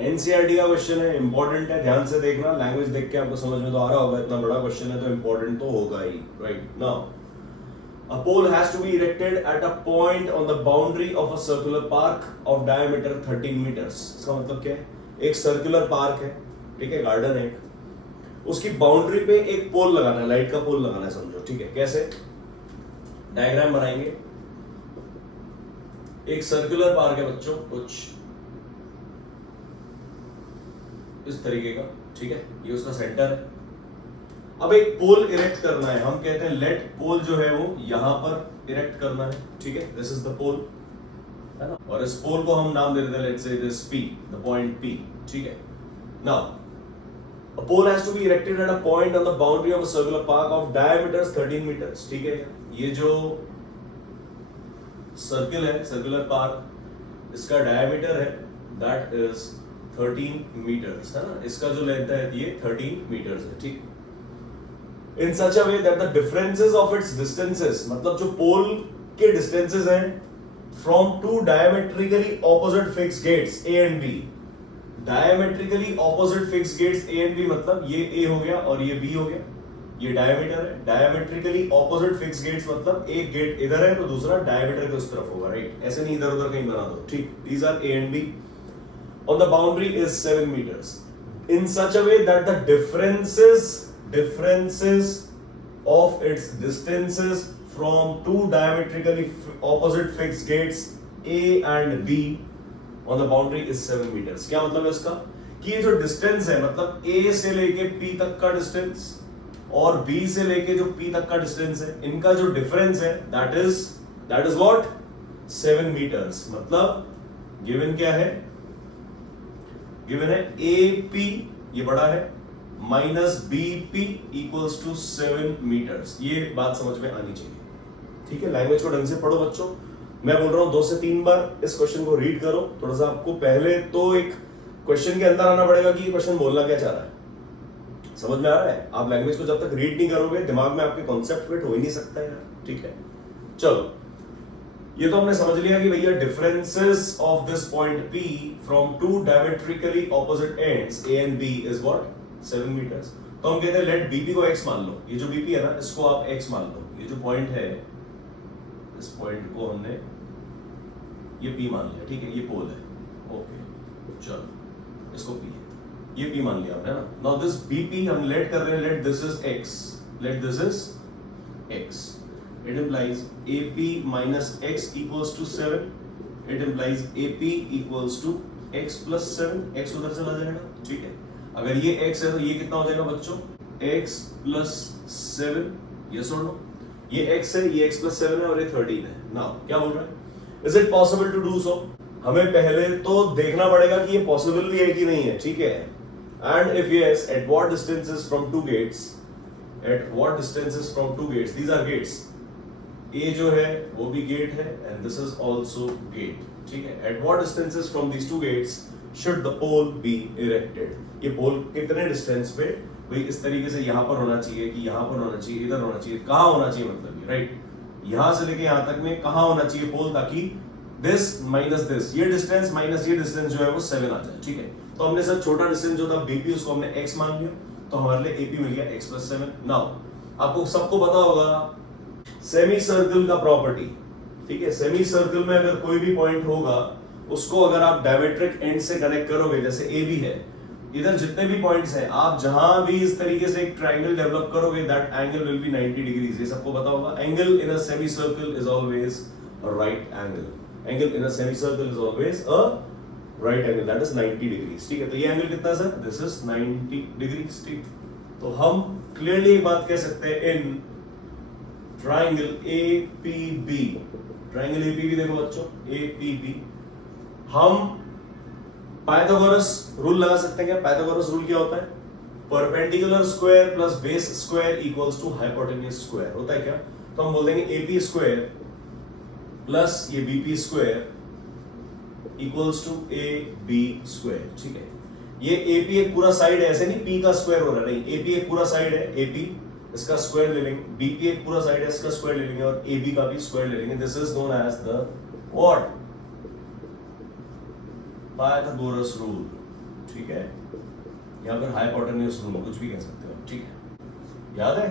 NCERT का question है, important है, ध्यान से देखना, लैंग्वेज देख के आपको समझ में तो आ रहा होगा, इतना बड़ा क्वेश्चन है तो इंपॉर्टेंट तो होगा ही, right. Now a pole has to be erected at a point on the boundary of a circular park of diameter 13 meters। इसका मतलब क्या है, एक सर्कुलर पार्क है, ठीक है, गार्डन है, उसकी बाउंड्री पे एक पोल लगाना है, लाइट का पोल लगाना है, समझो, ठीक है। कैसे, डायग्राम बनाएंगे। एक सर्कुलर पार्क है बच्चों, कुछ इस तरीके का, ठीक है, ये उसका सेंटर है। अब एक पोल इरेक्ट करना है, हम कहते हैं लेट पोल जो है वो यहां पर इरेक्ट करना है, ठीक है, दिस इज द पोल, है ना, और इस पोल को हम नाम दे देते हैं, let's say this P, the point P, ठीक है। Now a pole has to be erected at a point on the boundary of a circular park of diameter 13 meters, ठीक है। ये जो सर्कल है, सर्कुलर पार्क, इसका डायमीटर है that is 13 metres, है ना, इसका जो लेंथ है ये 13 मीटर्स है, ठीक। In such a way that the differences of its distances, मतलब जो पोल के डिस्टेंसेस हैं from two diametrically opposite fixed gates A and B, diametrically opposite fixed gates A and B मतलब ये A हो गया और ये B हो गया, ये डायमीटर है। diametrically opposite fixed gates मतलब एक गेट इधर है तो दूसरा डायमीटर के उस तरफ होगा, राइट, ऐसे नहीं इधर उधर कहीं बना दो, ठीक। These are A and B on the boundary is 7 meters in such a way that the differences of its distances from two diametrically opposite fixed gates A and B on the boundary is 7 meters। क्या मतलब है इसका, कि ये जो distance है, मतलब A से लेके P तक का डिस्टेंस और B से लेके जो P तक का डिस्टेंस है, इनका जो डिफरेंस है that is what 7 meters। मतलब गिवन क्या है, गिवन है AP, ये बड़ा है, minus BP equals to 7 metres. ये बात समझ में आनी चाहिए, ठीक है। लैंग्वेज को ढंग से पढ़ो बच्चों, मैं बोल रहा हूं 2 से 3 बार इस क्वेश्चन को रीड करो। थोड़ा सा आपको पहले तो एक क्वेश्चन के अंदर आना पड़ेगा कि ये क्वेश्चन बोलना क्या चाह रहा है, समझ में आ रहा है। आप लैंग्वेज को जब तक रीड नहीं करोगे दिमाग में आपके कॉन्सेप्ट फिट हो ही नहीं सकता है, ठीक है। चलो, ये तो हमने समझ लिया कि भैया differences of this point P from two diametrically opposite ends A and B is what 7 metres. तो हम कहते हैं लेट BP को x मान लो, ये जो BP है ना इसको आप x मान लो, ये जो पॉइंट है इस पॉइंट को हमने ये P मान लिया, ठीक है, ये पोल है, ओके, चलो इसको P है, ये P मान लिया हमने ना। नाउ दिस BP हम लेट कर रहे हैं, let this is x, let this is x, it implies AP minus x equals to 7, it implies AP equals to x plus 7, x उधर चला जाएगा, ठीक है। अगर ये x है तो ये कितना हो जाएगा बच्चों, x plus 7, यस और नो, ये x है, ये x plus 7 है और ये 13 है। नाउ क्या बोल रहा है, is it possible to do so, हमें पहले तो देखना पड़ेगा कि ये पॉसिबल भी है कि नहीं है, ठीक है। And if yes, at what distances from two gates, at what distances from two gates, these are gates, A जो है वो भी गेट है and this is also gate, ठीक है। At what distances from these two gates should the pole be erected, ये pole कितने distance पे, भाई इस तरीके से यहां पर होना चाहिए कि यहां पर होना चाहिए, इधर होना चाहिए, कहां होना चाहिए, मतलब ये राइट, यहां से लेके यहां तक में कहां होना चाहिए पोल, ताकि दिस माइनस दिस, ये डिस्टेंस माइनस ये डिस्टेंस जो है वो 7 आ जाए, ठीक है। तो हमने सर छोटा डिस्टेंस जो था BP उसको हमने x मान लिया, तो हमारे लिए AP मिल गया x plus 7। नाउ आपको सबको पता होगा सेमी सर्कल का प्रॉपर्टी, ठीक है, सेमी सर्कल में अगर कोई भी पॉइंट होगा उसको अगर आप डायमेट्रिक एंड से कनेक्ट करोगे, जैसे AB है, इधर जितने भी पॉइंट्स हैं, आप जहां भी इस तरीके से एक ट्रायंगल डेवलप करोगे that angle will be 90 degrees, ये सबको पता होगा। Angle in a semi circle is always a right angle, angle in a semi circle is always a right angle, that is 90 degrees, ठीक है। तो ये एंगल कितना है सर, दिस इज 90 डिग्रीज, ठीक। तो हम क्लियरली एक बात कह सकते हैं, in triangle APB, triangle APB देखो बच्चों, APB, हम पाइथागोरस रूल लगा सकते हैं क्या। पाइथागोरस रूल क्या होता है, perpendicular square plus base square equals to hypotenuse square, होता है क्या। तो हम बोल देंगे AP स्क्वायर प्लस ये BP square equals to AB square, ठीक है। ये AP एक पूरा साइड है, ऐसे नहीं P का स्क्वायर हो रहा है, नहीं, AP एक पूरा साइड है, AP इसका स्क्वायर ले लेंगे, BP एक पूरा साइड है, इसका स्क्वायर ले लेंगे और AB का भी स्क्वायर ले लेंगे। This is known as the what, Pythagoras rule, ठीक है, या फिर हाइपोटेन्यूज रूल, कुछ भी कह सकते हो, ठीक है। याद है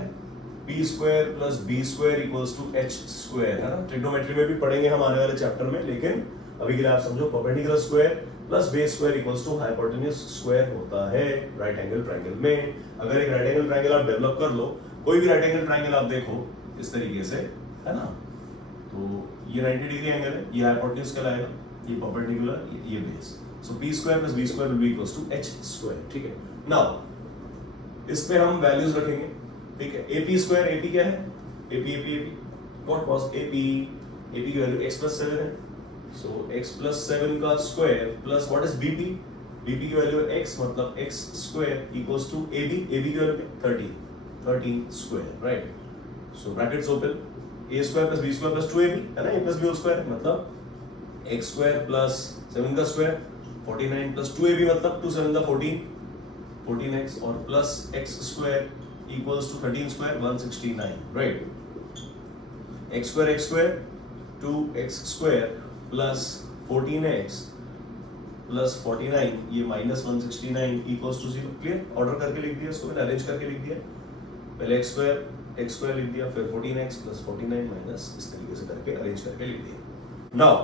P square plus B square equals to H square, है ना। ट्रिग्नोमेट्री में भी पढ़ेंगे हम आने वाले चैप्टर में, लेकिन अभी के लिए आप समझो perpendicular square plus base square equals to hypotenuse square होता है राइट एंगल ट्रायंगल में। अगर एक राइट एंगल ट्रायंगल आप डेवलप कर लो, कोई भी राइट एंगल ट्रायंगल आप देखो इस तरीके से, है ना, तो ये 90 डिग्री एंगल है, ये हाइपोटेन्यूज कहलाएगा, ये परपेंडिकुलर, ये base. So P square plus B square will be equals to H square, ठीक है। नाउ इस पे हम वैल्यूज रखेंगे, ठीक है। एपी स्क्वायर, एपी क्या है, AP AP AP what was AP, AP की वैल्यू x + 7 है, सो x + 7 का square plus what is BP, BP की वैल्यू x मतलब x square equals to AB, AB की value 13 square, right. So brackets open, a square plus b square plus 2ab, है ना, a plus b whole square मतलब x square plus 7 का square 49 plus 2ab मतलब 2 7 का 14x और plus x square equals to 13 square 169, right? x square 2x square plus 14x plus 49 ये minus 169 equals to 0, clear? Order करके लिख दिया इसको, मैंने अरेंज करके लिख दिया, पहले x square लिख दिया, फिर 14x plus 49 माइनस इस तरीके से करके अरेंज करके लिख दिया। नाउ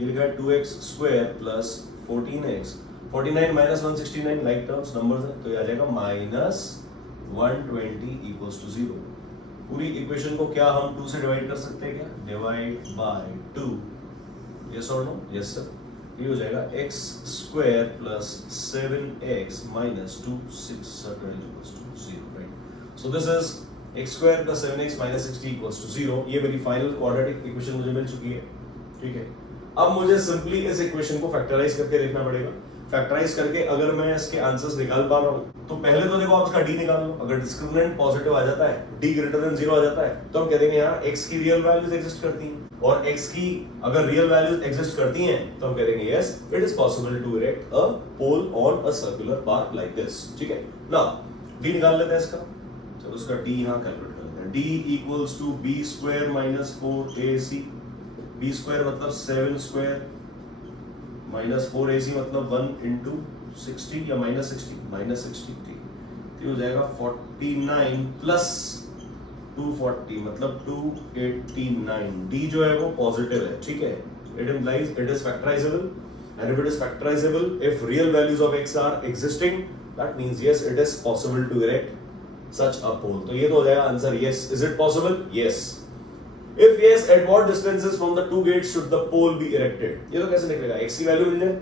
ये लिखा है 2x square plus 14x, 49 minus 169 like terms numbers है, तो ये आ जाएगा माइनस 120 इक्वल्स टू 0। पूरी इक्वेशन को क्या हम 2 से डिवाइड कर सकते हैं क्या, डिवाइड बाय 2, यस और नो, यस सर। ये हो जाएगा x square plus 7x minus 2 6 12 equals to 0, right. So this is x square plus 7x minus 60 equals to 0। ये मेरी फाइनल क्वाड्रेटिक इक्वेशन मुझे मिल चुकी है, ठीक है। अब मुझे सिंपली इस इक्वेशन को फैक्टराइज करके देखना पड़ेगा। फैक्टराइज करके अगर मैं इसके आंसर्स निकाल पा रहा हूं तो पहले तो देखो आप इसका d निकाल लो। अगर डिस्क्रिमिनेंट पॉजिटिव आ जाता है, d ग्रेटर देन 0 आ जाता है, तो हम कह देंगे यहाँ x की रियल वैल्यूज एग्जिस्ट करती हैं, और x की अगर रियल वैल्यूज एग्जिस्ट करती हैं तो हम कह देंगे yes it is possible to erect a pole on a circular path like this, ठीक है। नाउ d निकाल लेते हैं इसका, चलो उसका d यहाँ कैलकुलेट कर लेते हैं। d equals to b square minus 4ac, b square मतलब 7 स्क्वायर माइनस 4ac मतलब 1 इंटू 60 या माइनस 60, ठीक, तो हो जाएगा 49 प्लस 240 मतलब 289। d जो है वो पॉजिटिव है, ठीक है, it implies it is factorisable, and if it is factorisable, if real values of x are existing, that means yes it is possible to erect such a pole. तो ये तो हो जाएगा answer yes. Is it possible? Yes. If yes, at what distances from the two gates should the pole be erected? ये तो कैसे निकलेगा, x की वैल्यू मिल जाए,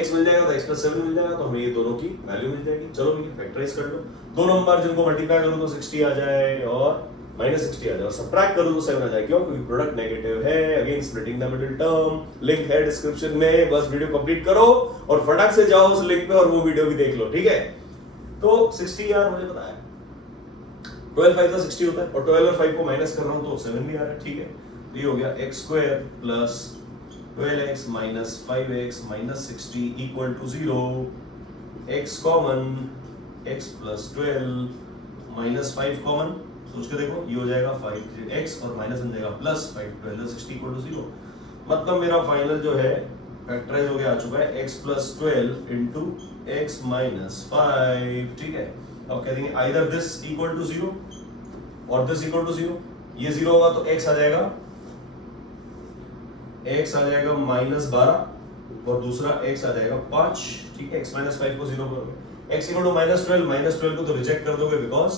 x मिल जाएगा तो x + 7 मिल जाएगा, तो हमें ये दोनों की वैल्यू मिल जाएगी। चलो भैया फैक्टराइज कर लो, दो नंबर जिनको मल्टीप्लाई करो तो 60 आ जाए और माइनस 60 आ जाए, और सबट्रैक्ट करो तो 7 आ जाए। क्यों? क्योंकि प्रोडक्ट नेगेटिव है। Again splitting the middle term, link है डिस्क्रिप्शन में, बस वीडियो कंप्लीट करो और फटाक से जाओ उस लिंक पे और वो वीडियो भी देख लो, ठीक है। तो 60 यार मुझे पता है 12 5 का 60 होता है, और 12 और 5 को माइनस कर रहा हूं तो 7 भी आ रहा है, ठीक है। ये हो गया x square plus 12x minus 5x minus 60 equal to 0। x common, x प्लस 12 माइनस 5 कॉमन, सोच के देखो, ये हो जाएगा 5x और माइनस बन जाएगा प्लस 5, 12 60 इक्वल टू 0। मतलब मेरा फाइनल जो है फैक्टराइज हो गया, आ चुका है x प्लस 12 इंटू x माइनस 5, ठीक है। अब कह देंगे आइदर दिस इक्वल टू 0 और दिस इक्वल टू 0। ये 0 होगा तो x आ जाएगा -12 और दूसरा x आ जाएगा 5, ठीक है। x - 5 को 0 करोगे, x इक्वल टू -12 को तो रिजेक्ट कर दोगे बिकॉज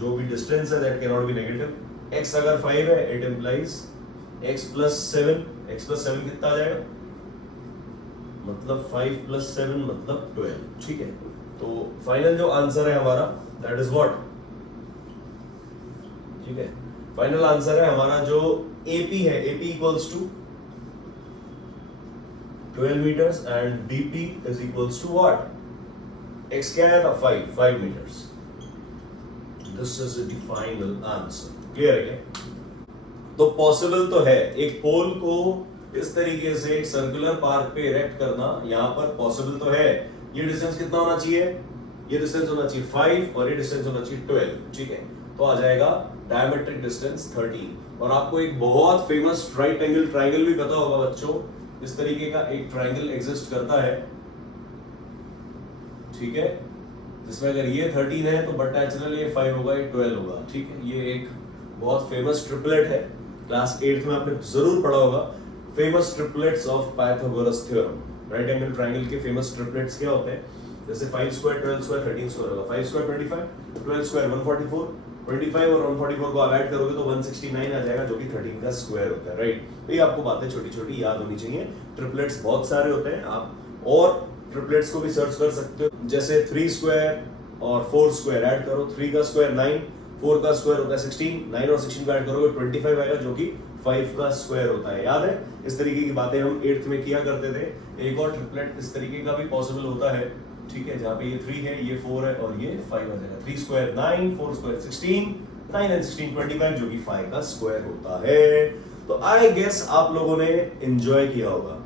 जो भी डिस्टेंस है that can not be negative. x अगर 5 है इट इंप्लाइज x + 7, x + 7 कितना आ जाएगा, मतलब 5 + 7 मतलब 12, ठीक है। तो फाइनल जो आंसर है हमारा दैट इज व्हाट, ठीक है, फाइनल आंसर है हमारा जो AP है, AP equals to 12 meters and BP is equals to what? X क्या आया था 5 meters. This is the final answer. Clear है क्या? तो पॉसिबल तो है एक पोल को इस तरीके से एक सर्कुलर पार्क पे इरेक्ट करना, यहाँ पर पॉसिबल तो है। ये डिस्टेंस कितना होना चाहिए, ये डिस्टेंस होना चाहिए 5 और ये डिस्टेंस होना चाहिए 12, ठीक है। तो आ जाएगा डायमेट्रिक डिस्टेंस 13। और आपको एक बहुत फेमस राइट एंगल ट्रायंगल भी पता होगा बच्चों, इस तरीके का एक ट्राइंगल एग्जिस्ट करता है, ठीक है, जिसमें अगर ये 13 है तो बट नेचुरल ये 5 होगा, ये 12 होगा, ठीक है। ये एक बहुत फेमस ट्रिपलेट है, क्लास 8th में आपने जरूर पढ़ा होगा, famous triplets of Pythagoras theorem. Right angle triangle के फेमस ट्रिपलेट्स क्या होते हैं, जैसे 5 स्क्वायर 12 स्क्वायर 13 स्क्वायर होगा, 5 स्क्वायर 25, 12 स्क्वायर 144, 25 और 144 को आप ऐड करोगे तो 169 आ जाएगा, जो कि 13 का स्क्वायर होता है। राइट, तो ये आपको बातें छोटी छोटी याद होनी चाहिए। ट्रिपलेट्स बहुत सारे होते हैं, आप और ट्रिपलेट्स को भी सर्च कर सकते हो, जैसे 3 स्क्वायर और 4 स्क्वायर ऐड करो, 3 का स्क्वायर 9, 4 का स्क्वायर होता है 16, 9 और 16 का ऐड करोगे 25 आएगा, जो कि 5 का स्क्वायर होता है। याद है, इस तरीके की बातें हम 8th में किया करते थे। एक और ट्रिपलेट इस तरीके का भी पॉसिबल होता है, ठीक है, जहाँ पे ये 3 है, ये 4 है और ये 5 आ जाएगा। 3 स्क्वायर 9, 4 स्क्वायर 16, 9 एंड 16 25, जो कि 5 का स्क्वायर होता है। तो आई गेस आप लोगों ने एंजॉय किया होगा।